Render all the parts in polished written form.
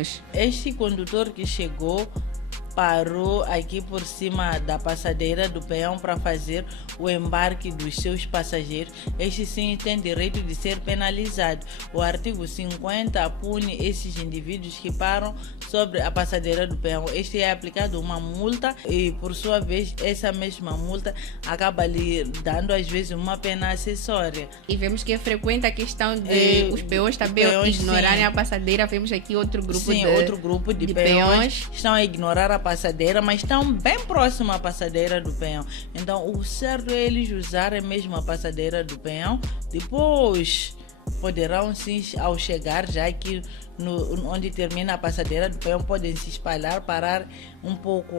peões. Este condutor que chegou parou aqui por cima da passadeira do peão para fazer o embarque dos seus passageiros. Este sim tem direito de ser penalizado. O artigo 50 pune esses indivíduos que param sobre a passadeira do peão. Este é aplicado uma multa e, por sua vez, essa mesma multa acaba lhe dando às vezes uma pena acessória. E vemos que é frequente a questão de os peões também ignorarem a passadeira. Vemos aqui outro grupo outro grupo de peões estão a ignorar a passadeira, mas estão bem próximo à passadeira do peão. Então, o certo é eles usarem mesmo a passadeira do peão. Depois poderão sim, ao chegar, já que onde termina a passadeira do peão, podem se espalhar, parar um pouco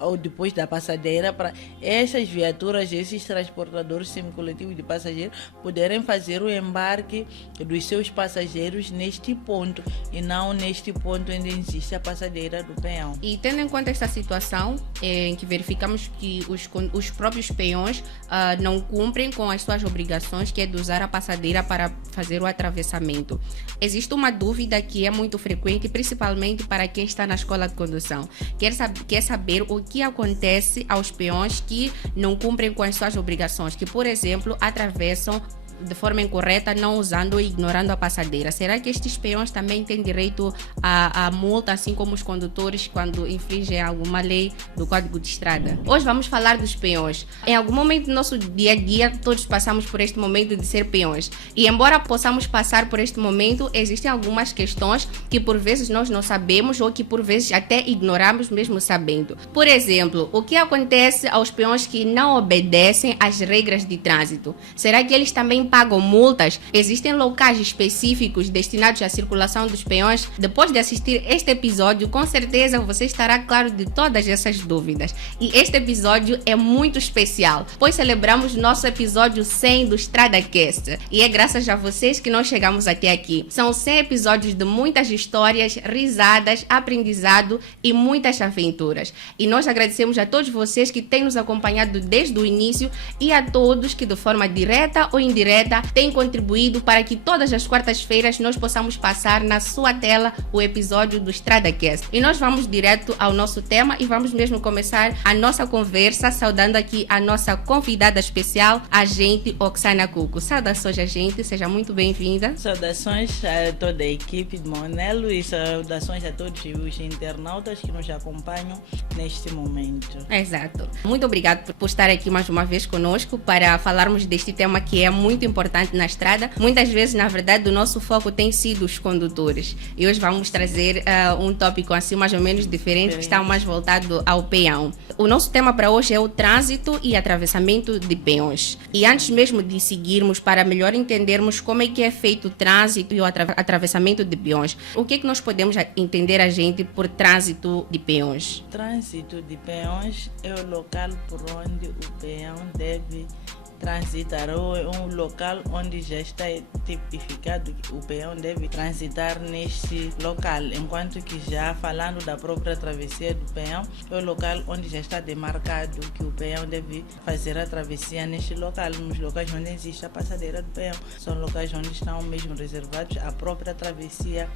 ou depois da passadeira para essas viaturas, esses transportadores semicoletivos de passageiros poderem fazer o embarque dos seus passageiros neste ponto e não neste ponto onde existe a passadeira do peão. E tendo em conta esta situação em que verificamos que os próprios peões não cumprem com as suas obrigações, que é de usar a passadeira para fazer o atravessamento, existe uma dúvida que é muito frequente, principalmente para quem está na escola de condução. Quer saber o que acontece aos peões que não cumprem com as suas obrigações, que, por exemplo, atravessam de forma incorreta, não usando ou ignorando a passadeira. Será que estes peões também têm direito à multa, assim como os condutores quando infringem alguma lei do Código de Estrada? Hoje vamos falar dos peões. Em algum momento do nosso dia a dia, todos passamos por este momento de ser peões. E embora possamos passar por este momento, existem algumas questões que por vezes nós não sabemos ou que por vezes até ignoramos mesmo sabendo. Por exemplo, o que acontece aos peões que não obedecem às regras de trânsito? Será que eles também pagam multas? Existem locais específicos destinados à circulação dos peões? Depois de assistir este episódio, com certeza você estará claro de todas essas dúvidas. E este episódio é muito especial, pois celebramos nosso episódio 100 do EstradaCast. E é graças a vocês que nós chegamos até aqui. São 100 episódios de muitas histórias, risadas, aprendizado e muitas aventuras. E nós agradecemos a todos vocês que têm nos acompanhado desde o início e a todos que de forma direta ou indireta têm contribuído para que todas as quartas-feiras nós possamos passar na sua tela o episódio do EstradaCast. E nós vamos direto ao nosso tema e vamos mesmo começar a nossa conversa saudando aqui a nossa convidada especial, a agente Oxana Cuco. Saudações, agente, seja muito bem-vinda. Saudações a toda a equipe de Monelo e saudações a todos os internautas que nos acompanham neste momento. Exato. Muito obrigado por estar aqui mais uma vez conosco para falarmos deste tema que é muito importante na estrada. Muitas vezes, na verdade, o nosso foco tem sido os condutores. E hoje vamos trazer um tópico assim mais ou menos diferente, que está mais voltado ao peão. O nosso tema para hoje é o trânsito e atravessamento de peões. E antes mesmo de seguirmos, para melhor entendermos como é que é feito o trânsito e o atravessamento de peões, o que é que nós podemos entender, a gente, por trânsito de peões? Trânsito de peões é o local por onde o peão deve transitar, ou é um local onde já está tipificado que o peão deve transitar neste local, enquanto que já falando da própria travessia do peão, é o local onde já está demarcado que o peão deve fazer a travessia neste local. Nos locais onde existe a passadeira do peão, são locais onde estão mesmo reservados a própria travessia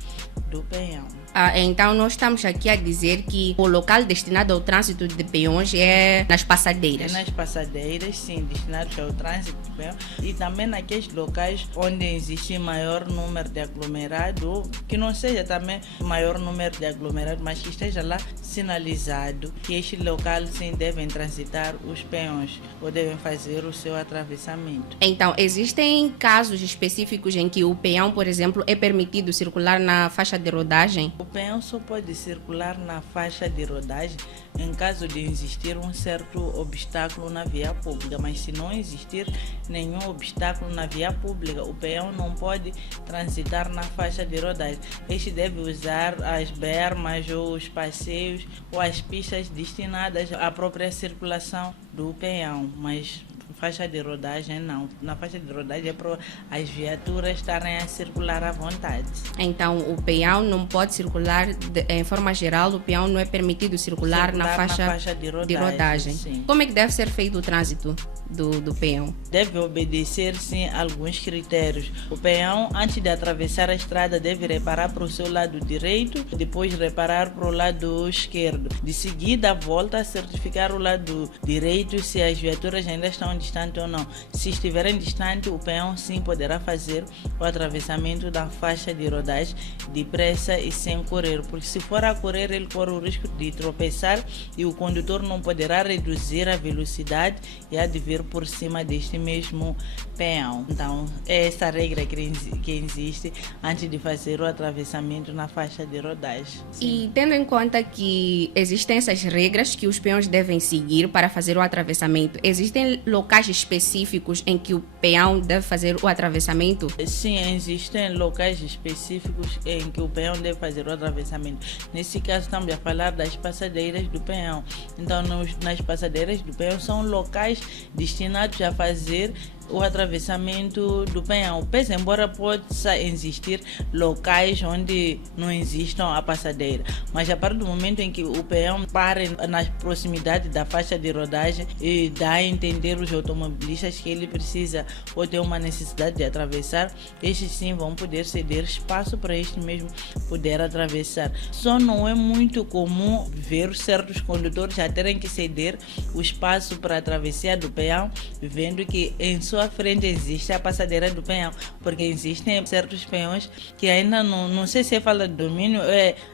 do peão. Então nós estamos aqui a dizer que o local destinado ao trânsito de peões é nas passadeiras. É nas passadeiras, sim, destinados ao trânsito de peão, e também naqueles locais onde existe maior número de aglomerado, que não seja também maior número de aglomerado, mas que esteja lá sinalizado que este local sim devem transitar os peões ou devem fazer o seu atravessamento. Então, existem casos específicos em que o peão, por exemplo, é permitido circular na faixa de rodagem? O peão só pode circular na faixa de rodagem em caso de existir um certo obstáculo na via pública, mas se não existir nenhum obstáculo na via pública, o peão não pode transitar na faixa de rodagem. Este deve usar as bermas ou os passeios ou as pistas destinadas à própria circulação do peão, mas faixa de rodagem não. Na faixa de rodagem é para as viaturas estarem a circular à vontade. Então, o peão não pode circular, em forma geral, o peão não é permitido circular na faixa de rodagem. Sim. Como é que deve ser feito o trânsito do peão? Deve obedecer, sim, alguns critérios. O peão, antes de atravessar a estrada, deve reparar para o seu lado direito, depois reparar para o lado esquerdo. De seguida, volta a certificar o lado direito se as viaturas ainda estão distantes ou não. Se estiverem distantes, o peão sim poderá fazer o atravessamento da faixa de rodagem depressa e sem correr, porque se for a correr, ele corre o risco de tropeçar e o condutor não poderá reduzir a velocidade e há de vir por cima deste mesmo peão. Então, é essa regra que existe antes de fazer o atravessamento na faixa de rodagem. Sim. E tendo em conta que existem essas regras que os peões devem seguir para fazer o atravessamento, existem locais específicos em que o peão deve fazer o atravessamento? Sim, existem locais específicos em que o peão deve fazer o atravessamento. Nesse caso, estamos a falar das passadeiras do peão. Então, nas passadeiras do peão são locais destinados a fazer o atravessamento do peão. Pese embora possa existir locais onde não existam a passadeira, mas a partir do momento em que o peão pare na proximidade da faixa de rodagem e dá a entender os automobilistas que ele precisa ou tem uma necessidade de atravessar, estes sim vão poder ceder espaço para este mesmo poder atravessar. Só não é muito comum ver certos condutores já terem que ceder o espaço para a travessia do peão, vendo que em sua frente existe a passadeira do peão, porque existem certos peões que ainda não sei se é falta de domínio,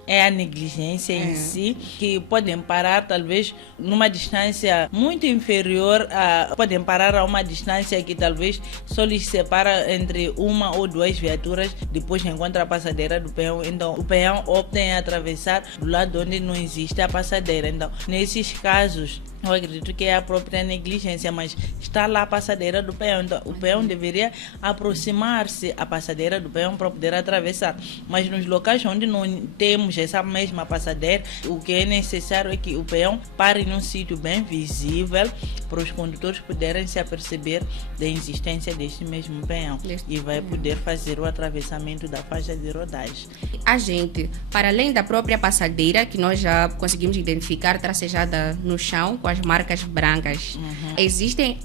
é a negligência em si, que podem parar talvez numa distância muito inferior, podem parar a uma distância que talvez só lhes separa entre uma ou duas viaturas, depois encontra a passadeira do peão. Então o peão opta em atravessar do lado onde não existe a passadeira. Então, nesses casos, eu acredito que é a própria negligência, mas está lá a passadeira do peão. Então, o peão deveria aproximar-se à passadeira do peão para poder atravessar. Mas nos locais onde não temos essa mesma passadeira, o que é necessário é que o peão pare num sítio bem visível para os condutores poderem se aperceber da existência deste mesmo peão e vai poder fazer o atravessamento da faixa de rodagem. A gente, para além da própria passadeira, que nós já conseguimos identificar tracejada no chão, com as marcas brancas, existem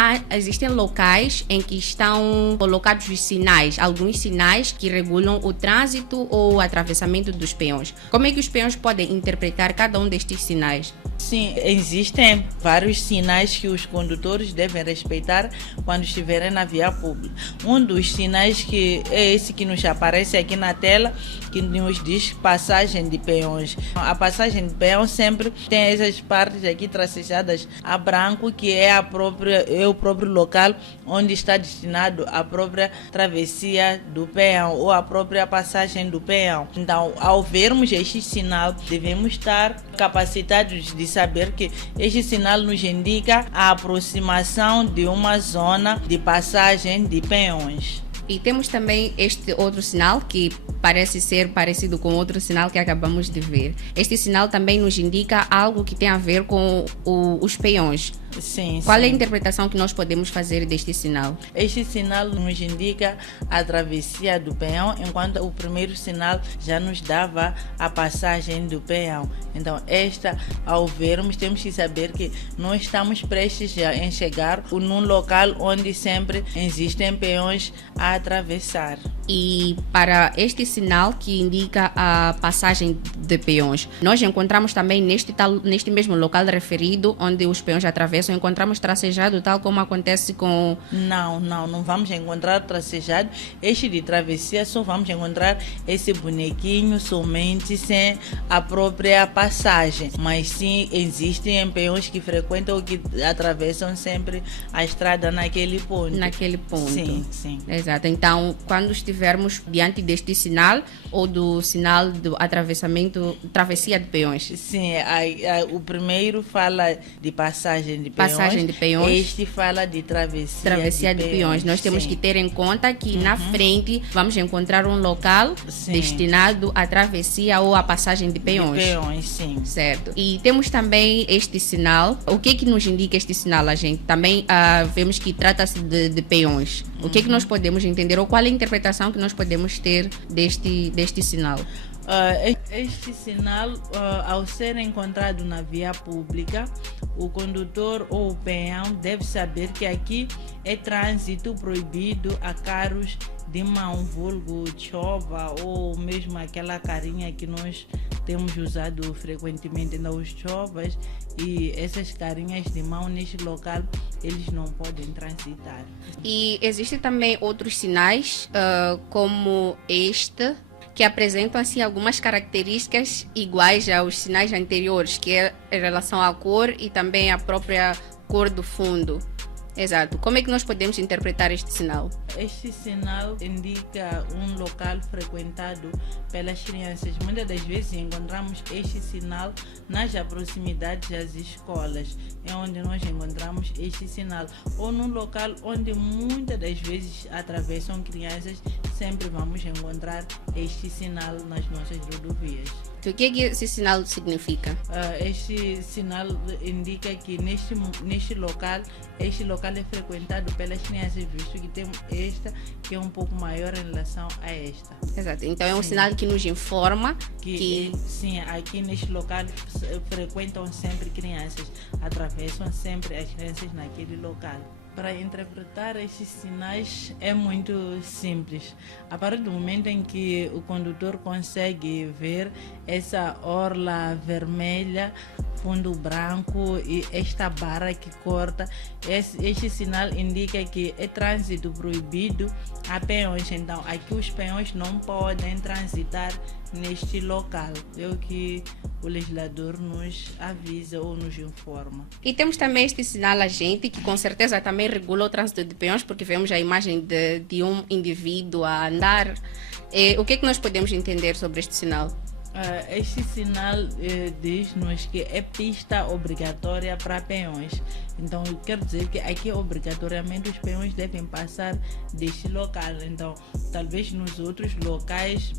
locais em que estão colocados os sinais, alguns sinais que regulam o trânsito ou o atravessamento dos peões. Como é que os peões podem interpretar cada um destes sinais? Sim, existem vários sinais que os condutores devem respeitar quando estiverem na via pública. Um dos sinais que é esse que nos aparece aqui na tela, que nos diz passagem de peões. A passagem de peão sempre tem essas partes aqui tracejadas a branco, que é o próprio local onde está destinado a própria travessia do peão ou a própria passagem do peão. Então, ao vermos este sinal, devemos estar capacitados de saber que este sinal nos indica a aproximação de uma zona de passagem de peões. E temos também este outro sinal que parece ser parecido com outro sinal que acabamos de ver. Este sinal também nos indica algo que tem a ver com os peões. Sim, Qual sim. é a interpretação que nós podemos fazer deste sinal? Este sinal nos indica a travessia do peão, enquanto o primeiro sinal já nos dava a passagem do peão. Então, ao vermos, temos que saber que não estamos prestes a chegar num local onde sempre existem peões a atravessar. E para este sinal que indica a passagem de peões, nós encontramos também neste mesmo local referido, onde os peões atravessam, encontramos tracejado, tal como acontece com... Não vamos encontrar tracejado. Este de travessia só vamos encontrar esse bonequinho somente sem a própria passagem. Mas sim, existem peões que frequentam ou que atravessam sempre a estrada naquele ponto. Naquele ponto. Sim, sim. Exato. Então, quando estiver estivermos diante deste sinal ou do sinal do atravessamento, travessia de peões? Sim, o primeiro fala de passagem de peões. Passagem de peões. Este fala de travessia De peões. Nós temos que ter em conta que na frente vamos encontrar um local destinado à travessia ou à passagem de peões. De peões, sim. Certo. E temos também este sinal. O que nos indica este sinal, a gente? Também vemos que trata-se de peões. O que nós podemos entender ou qual é a interpretação que nós podemos ter deste sinal? Este sinal, ao ser encontrado na via pública, o condutor ou o peão deve saber que aqui é trânsito proibido a carros de mão, vulgo chova ou mesmo aquela carinha que nós temos usado frequentemente nos chovas, e essas carinhas de mão neste local eles não podem transitar. E existem também outros sinais como este, que apresentam assim algumas características iguais aos sinais anteriores, que é em relação à cor e também a própria cor do fundo. Exato. Como é que nós podemos interpretar este sinal? Este sinal indica um local frequentado pelas crianças. Muitas das vezes encontramos este sinal nas proximidades das escolas, é onde nós encontramos este sinal. Ou num local onde muitas das vezes atravessam crianças, sempre vamos encontrar este sinal nas nossas rodovias. O que esse sinal significa? Este sinal indica que neste local é frequentado pelas crianças, visto que temos esta que é um pouco maior em relação a esta. Exato. Então é um sinal que nos informa que sim, aqui neste local frequentam sempre crianças, atravessam sempre as crianças naquele local. Para interpretar estes sinais é muito simples. A partir do momento em que o condutor consegue ver essa orla vermelha, fundo branco e esta barra que corta, este sinal indica que é trânsito proibido a peões. Então aqui os peões não podem transitar neste local. É o que o legislador nos avisa ou nos informa. E temos também este sinal agente que com certeza também regula o trânsito de peões, porque vemos a imagem de um indivíduo a andar. O que nós podemos entender sobre este sinal? Este sinal diz-nos que é pista obrigatória para peões. Então, quer dizer que aqui obrigatoriamente os peões devem passar deste local. Então, talvez nos outros locais,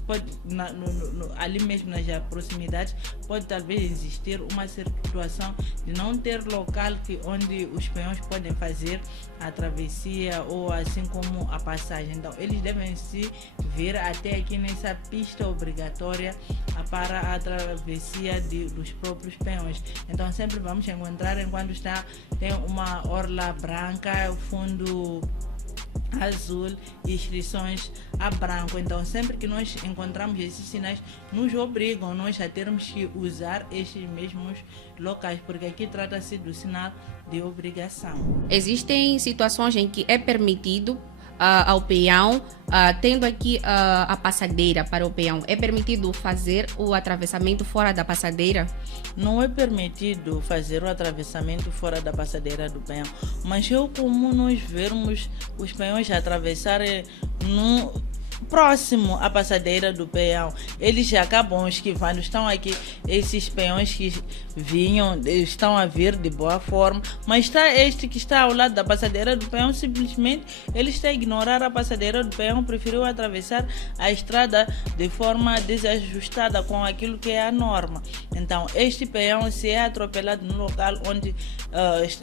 ali mesmo nas proximidades, pode talvez existir uma situação de não ter local onde os peões podem fazer a travessia ou assim como a passagem. Então, eles devem se vir até aqui nessa pista obrigatória para a travessia dos próprios peões. Então sempre vamos encontrar enquanto tem uma orla branca, fundo azul e inscrições a branco. Então sempre que nós encontramos esses sinais, nos obrigam nós a termos que usar estes mesmos locais, porque aqui trata-se do sinal de obrigação. Existem situações em que é permitido ao peão, tendo aqui a passadeira para o peão, é permitido fazer o atravessamento fora da passadeira? Não é permitido fazer o atravessamento fora da passadeira do peão, mas é comum nós vermos os peões atravessarem próximo à passadeira do peão. Eles já acabam esquivando. Estão aqui esses peões que estão a vir de boa forma, mas está este que está ao lado da passadeira do peão, simplesmente ele está a ignorar a passadeira do peão, preferiu atravessar a estrada de forma desajustada com aquilo que é a norma. Então este peão, se é atropelado no local onde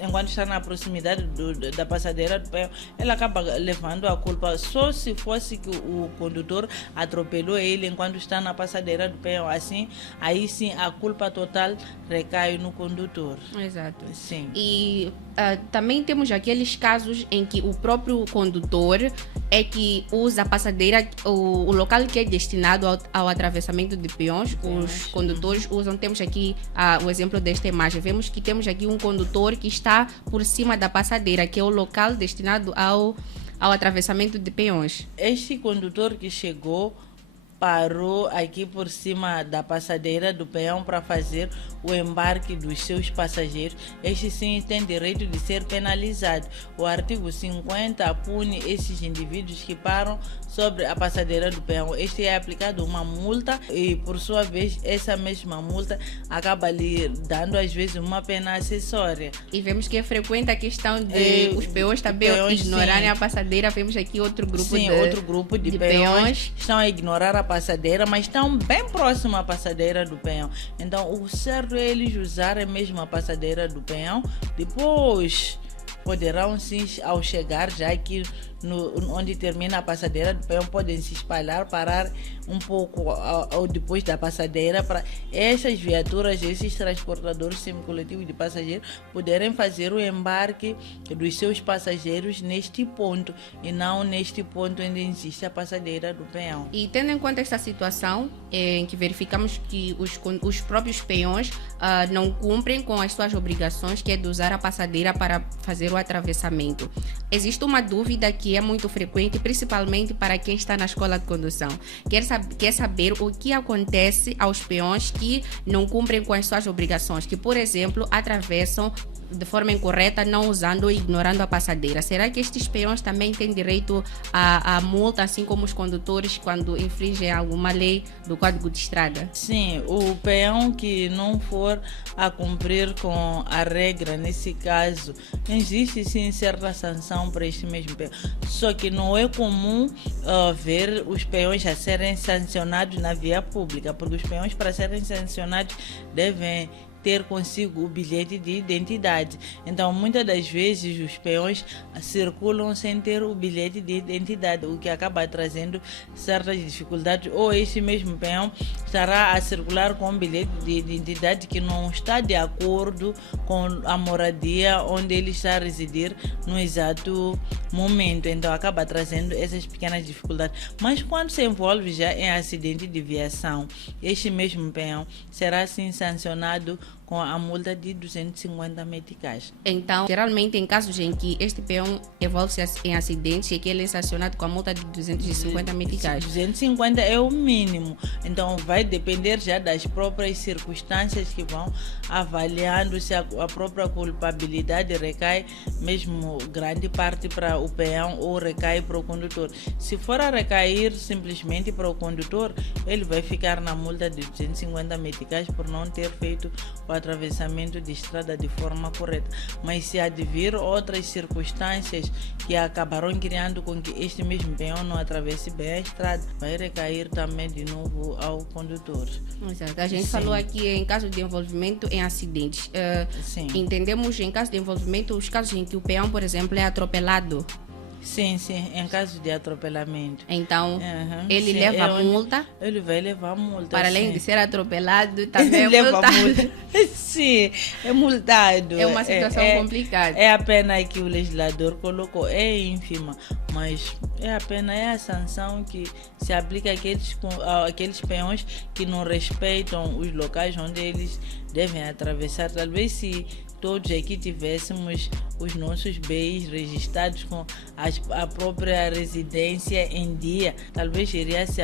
enquanto está na proximidade da passadeira do peão, ele acaba levando a culpa. Só se fosse que o condutor atropelou ele enquanto está na passadeira do peão, assim, aí sim a culpa total recai no condutor. Exato. Sim. E também temos aqueles casos em que o próprio condutor é que usa a passadeira, o local que é destinado ao atravessamento de peões, os condutores usam. Temos aqui o exemplo desta imagem. Vemos que temos aqui um condutor que está por cima da passadeira, que é o local destinado ao atravessamento de peões. Este condutor que chegou parou aqui por cima da passadeira do peão para fazer o embarque dos seus passageiros, este sim tem direito de ser penalizado. O artigo 50 pune esses indivíduos que param sobre a passadeira do peão. Este é aplicado uma multa e, por sua vez, essa mesma multa acaba lhe dando às vezes uma pena acessória. E vemos que é frequente a questão de os peões também ignorarem a passadeira. Vemos aqui outro grupo de peões estão a ignorar a passadeira, mas estão bem próximo à passadeira do peão. Então, o certo é eles usarem mesmo a passadeira do peão. Depois poderão sim, ao chegar já aqui onde termina a passadeira do peão, podem se espalhar, parar um pouco ou depois da passadeira para essas viaturas, esses transportadores semicoletivos de passageiros poderem fazer o embarque dos seus passageiros neste ponto e não neste ponto onde existe a passadeira do peão. E tendo em conta esta situação em que verificamos que os próprios peões não cumprem com as suas obrigações, que é de usar a passadeira para fazer o atravessamento, existe uma dúvida que é muito frequente, principalmente para quem está na escola de condução. Quer saber o que acontece aos peões que não cumprem com as suas obrigações, que, por exemplo, atravessam de forma incorreta, não usando ou ignorando a passadeira. Será que estes peões também têm direito à multa, assim como os condutores, quando infringem alguma lei do Código de Estrada? Sim, o peão que não for a cumprir com a regra, nesse caso, existe sim certa sanção para este mesmo peão. Só que não é comum ver os peões a serem sancionados na via pública, porque os peões, para serem sancionados, devem ter consigo o bilhete de identidade. Então, muitas das vezes, os peões circulam sem ter o bilhete de identidade, o que acaba trazendo certas dificuldades. Ou este mesmo peão estará a circular com um bilhete de identidade que não está de acordo com a moradia onde ele está a residir no exato momento. Então, acaba trazendo essas pequenas dificuldades. Mas quando se envolve já em acidente de viação, este mesmo peão será sim sancionado com a multa de 250 meticais. Então, geralmente, em casos em que este peão envolve-se em acidentes, é que ele é sancionado com a multa de 250 meticais. 250 é o mínimo. Então, vai depender já das próprias circunstâncias que vão avaliando se a própria culpabilidade recai, mesmo grande parte para o peão ou recai para o condutor. Se for a recair simplesmente para o condutor, ele vai ficar na multa de 250 meticais por não ter feito o atravessamento de estrada de forma correta. Mas se advir outras circunstâncias que acabarão criando com que este mesmo peão não atravesse bem a estrada, vai recair também de novo ao condutor. Exato. A gente falou aqui em caso de envolvimento em acidentes. Entendemos em caso de envolvimento os casos em que o peão, por exemplo, é atropelado. Sim, em caso de atropelamento. Então, ele leva a multa? Ele vai levar a multa. Para além de ser atropelado, também é multado. Multa. Sim, é multado. É uma situação complicada. É a pena que o legislador colocou, é ínfima, mas é a sanção que se aplica àqueles peões que não respeitam os locais onde eles devem atravessar. Talvez se todos aqui tivéssemos os nossos bens registrados com a própria residência em dia, talvez iria se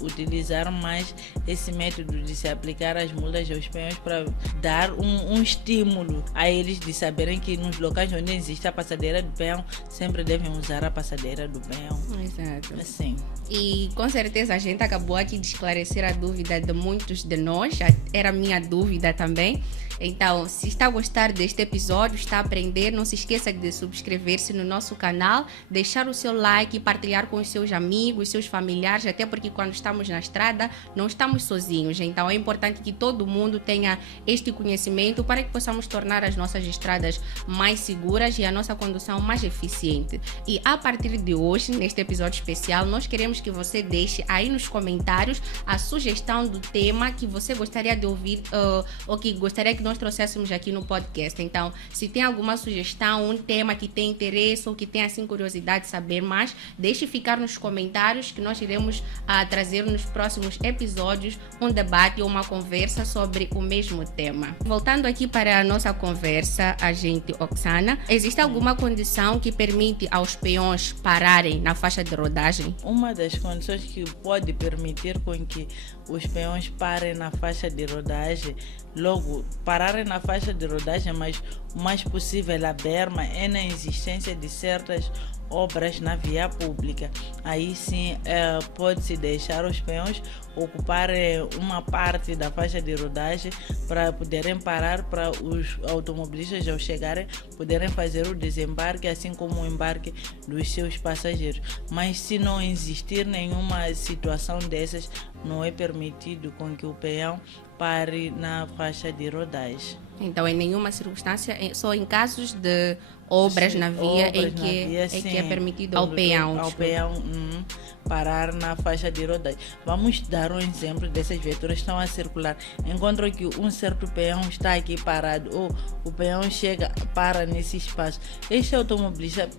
utilizar mais esse método de se aplicar as multas aos peões para dar um estímulo a eles de saberem que nos locais onde existe a passadeira do peão sempre devem usar a passadeira do peão. Exato. Assim. E com certeza a gente acabou aqui de esclarecer a dúvida de muitos de nós, era minha dúvida também. Então, se está a gostar deste episódio, está a aprender, não se esqueça de subscrever-se no nosso canal, deixar o seu like e partilhar com os seus amigos, seus familiares, até porque quando estamos na estrada não estamos sozinhos. Então, é importante que todo mundo tenha este conhecimento para que possamos tornar as nossas estradas mais seguras e a nossa condução mais eficiente. E a partir de hoje, neste episódio especial, nós queremos que você deixe aí nos comentários a sugestão do tema que você gostaria de ouvir ou que gostaria que nós trouxéssemos aqui no podcast. Então, se tem alguma sugestão, um tema que tem interesse ou que tem assim curiosidade de saber mais, deixe ficar nos comentários que nós iremos trazer nos próximos episódios um debate ou uma conversa sobre o mesmo tema. Voltando aqui para a nossa conversa, agente Oksana, existe alguma condição que permite aos peões pararem na faixa de rodagem? Uma das condições que pode permitir com que os peões parem na faixa de rodagem, logo pararem na faixa de rodagem, mas o mais possível a berma é na existência de certas obras na via pública. Aí sim pode-se deixar os peões ocuparem uma parte da faixa de rodagem para poderem parar, para os automobilistas ao chegarem poderem fazer o desembarque, assim como o embarque dos seus passageiros. Mas se não existir nenhuma situação dessas, não é permitido com que o peão pare na faixa de rodagem. Então, em nenhuma circunstância, só em casos de obras na via em que é permitido ao peão parar na faixa de rodagem. Vamos dar um exemplo dessas viaturas que estão a circular. Encontram que um certo peão está aqui parado, ou o peão chega, para nesse espaço. Este automobilista,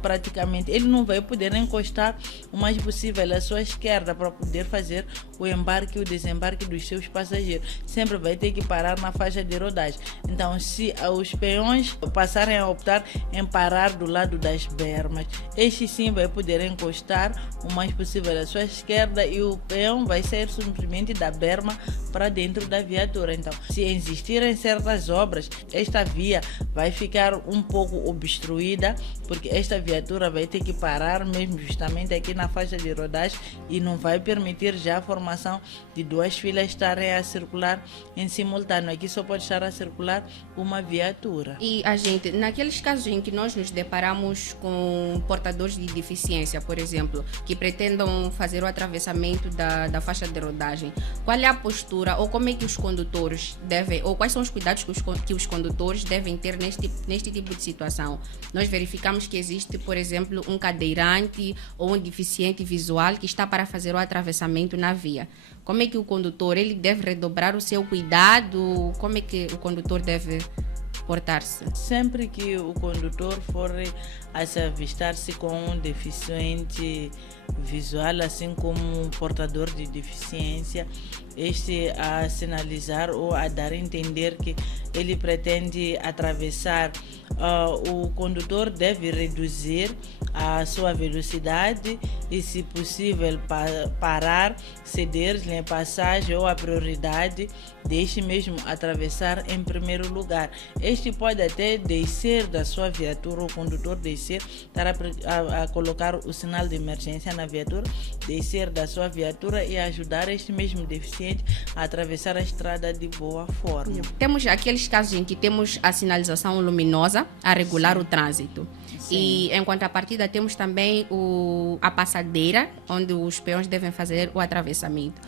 praticamente, ele não vai poder encostar o mais possível à sua esquerda para poder fazer o embarque e o desembarque dos seus passageiros. Sempre vai ter que parar na faixa de rodagem. Então, se os peões passarem a optar em parar do lado das bermas, este sim vai poder encostar o mais possível à sua esquerda e o peão vai sair simplesmente da berma para dentro da viatura. Então, se existirem certas obras, esta via vai ficar um pouco obstruída, porque esta viatura vai ter que parar mesmo justamente aqui na faixa de rodagem e não vai permitir já a formação de duas filas estarem a circular em simultâneo. Aqui só pode estar a circular uma viatura. E a gente, naqueles casos em que nós nos deparamos com portadores de deficiência, por exemplo, que pretendam fazer o atravessamento da faixa de rodagem, qual é a postura ou como é que os condutores devem, ou quais são os cuidados que os condutores devem ter neste tipo de situação? Nós verificamos que existe, por exemplo, um cadeirante ou um deficiente visual que está para fazer o atravessamento na via. Como é que o condutor ele deve redobrar o seu cuidado? Como é que o condutor deve portar-se? Sempre que o condutor for a se avistar-se com um deficiente visual, assim como um portador de deficiência, este a sinalizar ou a dar a entender que ele pretende atravessar, o condutor deve reduzir a sua velocidade e, se possível, parar, ceder-lhe a passagem ou a prioridade, deixe mesmo atravessar em primeiro lugar. Este pode até descer da sua viatura, o condutor descer, estar a colocar o sinal de emergência na viatura, descer da sua viatura e ajudar este mesmo deficiente a atravessar a estrada de boa forma. Temos aqueles casos em que temos a sinalização luminosa a regular Sim. o trânsito. Sim. E em contrapartida temos também a passadeira, onde os peões devem fazer o atravessamento.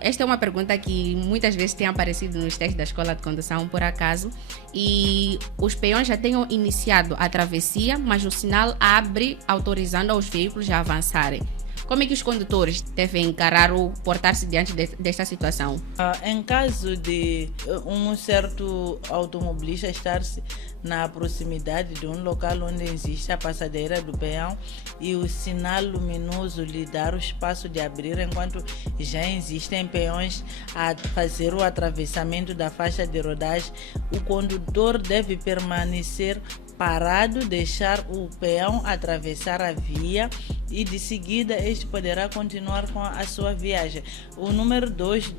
Esta é uma pergunta que muitas vezes tem aparecido nos testes da escola de condução, por acaso, e os peões já tenham iniciado a travessia, mas o sinal abre autorizando aos veículos a avançarem. Como é que os condutores devem encarar ou portar-se diante desta situação? Em caso de um certo automobilista estar-se na proximidade de um local onde existe a passadeira do peão e o sinal luminoso lhe dar o espaço de abrir, enquanto já existem peões a fazer o atravessamento da faixa de rodagem, o condutor deve permanecer parado, deixar o peão atravessar a via e de seguida este poderá continuar com a sua viagem. O número 2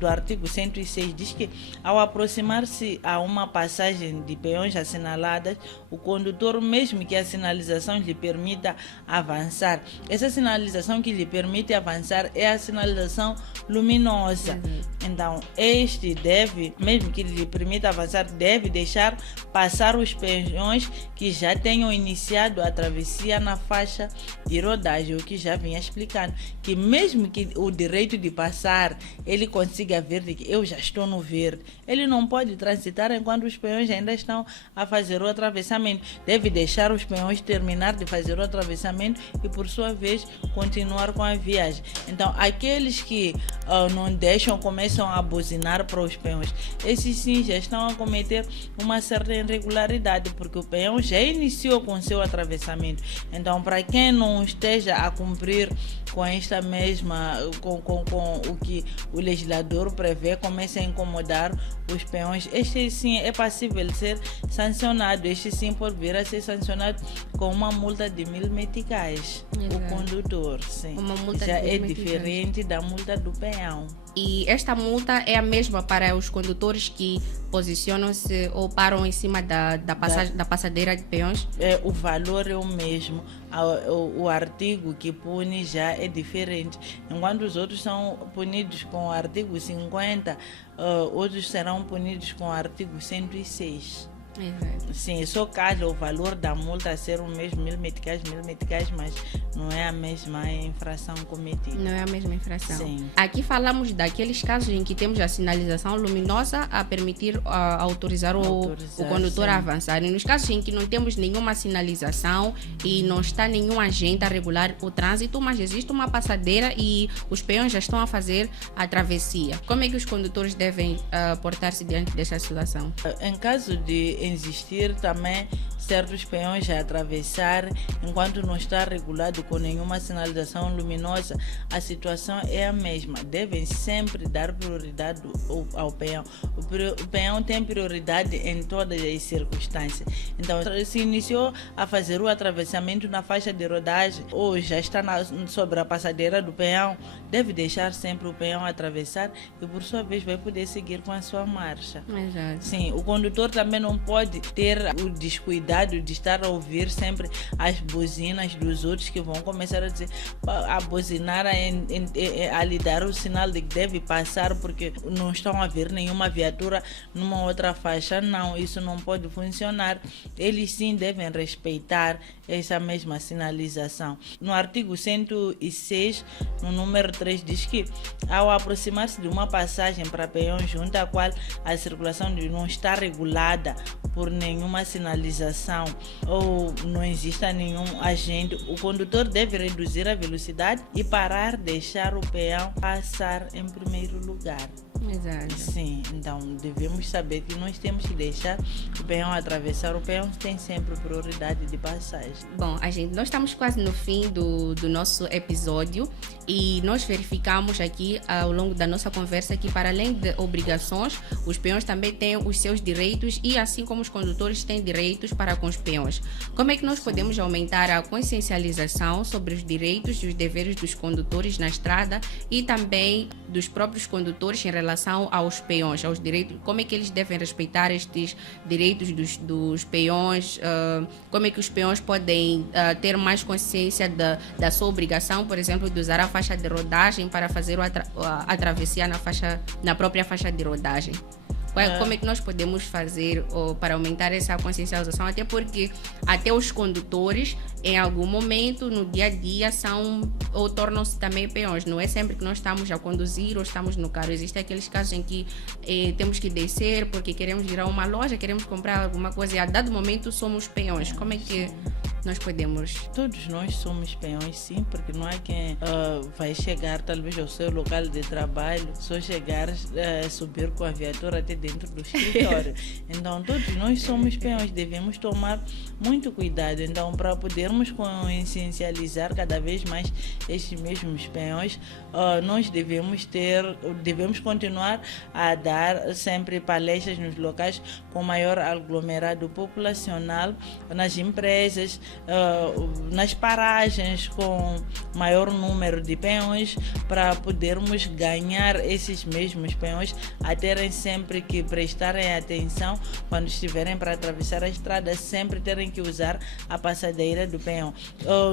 do artigo 106 diz que ao aproximar-se a uma passagem de peões assinaladas, o condutor, mesmo que a sinalização lhe permita avançar, essa sinalização que lhe permite avançar é a sinalização luminosa. Então este deve, mesmo que lhe permita avançar, deve deixar passar os peões que já tenham iniciado a travessia na faixa de rodagem, o que já vinha explicando, que mesmo que o direito de passar ele consiga ver de que eu já estou no verde, ele não pode transitar enquanto os peões ainda estão a fazer o atravessamento. Deve deixar os peões terminar de fazer o atravessamento e, por sua vez, continuar com a viagem. Então, aqueles que não deixam, começam a buzinar para os peões, esses sim já estão a cometer uma certa irregularidade, porque o peão já iniciou com o seu atravessamento. Então, para quem não esteja a cumprir com esta mesma, com o que o legislador prevê, começa a incomodar os peões, este sim é passível de ser sancionado. Este sim pode vir a ser sancionado com uma multa de 1.000 meticais. O condutor, sim. Uma multa já de 1.000 é meticais. diferente da multa do peão. E esta multa é a mesma para os condutores que posicionam-se ou param em cima da passadeira de peões? O valor é o mesmo. O artigo que pune já é diferente. Enquanto os outros são punidos com o artigo 50, outros serão punidos com o artigo 106. Exato. Sim, só caso o valor da multa ser o mesmo, 1.000 meticais, mas não é a mesma infração cometida. Não é a mesma infração. Sim. Aqui falamos daqueles casos em que temos a sinalização luminosa a permitir autorizar o condutor sim. a avançar. E nos casos em que não temos nenhuma sinalização e não está nenhum agente a regular o trânsito, mas existe uma passadeira e os peões já estão a fazer a travessia. Como é que os condutores devem portar-se diante dessa situação? Em caso de existir também certos peões a atravessar enquanto não está regulado com nenhuma sinalização luminosa, a situação é a mesma. Devem sempre dar prioridade ao peão. O peão tem prioridade em todas as circunstâncias. Então, se iniciou a fazer o atravessamento na faixa de rodagem ou já está sobre a passadeira do peão, deve deixar sempre o peão atravessar e, por sua vez, vai poder seguir com a sua marcha. Exato. Sim, o condutor também não pode ter o descuidado de estar a ouvir sempre as buzinas dos outros que vão começar a dizer, a buzinar, a lhe dar o sinal de que deve passar porque não estão a ver nenhuma viatura numa outra faixa. Não, isso não pode funcionar. Eles sim devem respeitar essa mesma sinalização. No artigo 106, no número 3, diz que ao aproximar-se de uma passagem para peão junto à qual a circulação não está regulada por nenhuma sinalização ou não exista nenhum agente, o condutor deve reduzir a velocidade e parar, deixar o peão passar em primeiro lugar. Exato. Sim, então devemos saber que nós temos que deixar o peão atravessar. O peão tem sempre prioridade de passagem. Bom, nós estamos quase no fim do nosso episódio e nós verificamos aqui ao longo da nossa conversa que, para além de obrigações, os peões também têm os seus direitos e, assim como os condutores têm direitos para com os peões. Como é que nós podemos aumentar a consciencialização sobre os direitos e os deveres dos condutores na estrada e também dos próprios condutores em relação aos peões, aos direitos? Como é que eles devem respeitar estes direitos dos peões? Como é que os peões podem ter mais consciência da sua obrigação, por exemplo, de usar a faixa de rodagem para fazer a travessia na própria faixa de rodagem? Como é que nós podemos fazer para aumentar essa consciencialização? Até porque até os condutores, em algum momento, no dia a dia, são ou tornam-se também peões. Não é sempre que nós estamos a conduzir ou estamos no carro. Existem aqueles casos em que temos que descer porque queremos ir a uma loja, queremos comprar alguma coisa e a dado momento somos peões. Como é que nós podemos? Todos nós somos peões, sim, porque não é quem vai chegar talvez ao seu local de trabalho, só chegar, subir com a viatura até dentro do escritório. Então todos nós somos peões, devemos tomar muito cuidado. Então, para podermos consciencializar cada vez mais estes mesmos peões, nós devemos continuar a dar sempre palestras nos locais com maior aglomerado populacional, nas empresas, nas paragens com maior número de peões, para podermos ganhar esses mesmos peões a terem sempre que prestarem atenção quando estiverem para atravessar a estrada, sempre terem que usar a passadeira do peão.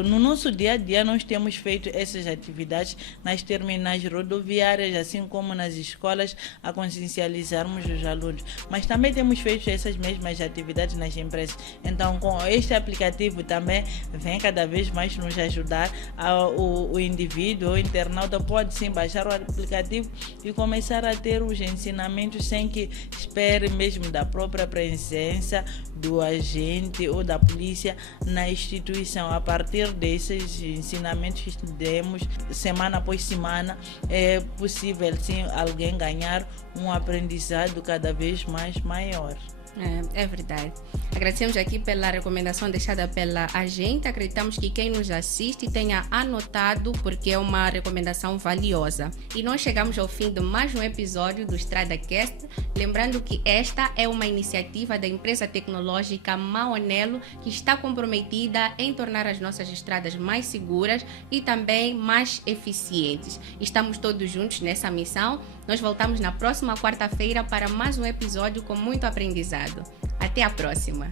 No nosso dia a dia nós temos feito essas atividades nas terminais rodoviárias, assim como nas escolas, a consciencializarmos os alunos, mas também temos feito essas mesmas atividades nas empresas. Então, com este aplicativo que também vem cada vez mais nos ajudar. O indivíduo, o internauta pode sim baixar o aplicativo e começar a ter os ensinamentos sem que espere mesmo da própria presença do agente ou da polícia na instituição. A partir desses ensinamentos que demos semana após semana, é possível sim alguém ganhar um aprendizado cada vez mais maior. É verdade. Agradecemos aqui pela recomendação deixada pela agente. Acreditamos que quem nos assiste tenha anotado, porque é uma recomendação valiosa. E nós chegamos ao fim de mais um episódio do StradaCast. Lembrando que esta é uma iniciativa da empresa tecnológica Maonelo, que está comprometida em tornar as nossas estradas mais seguras e também mais eficientes. Estamos todos juntos nessa missão. Nós voltamos na próxima quarta-feira para mais um episódio com muito aprendizado. Até a próxima!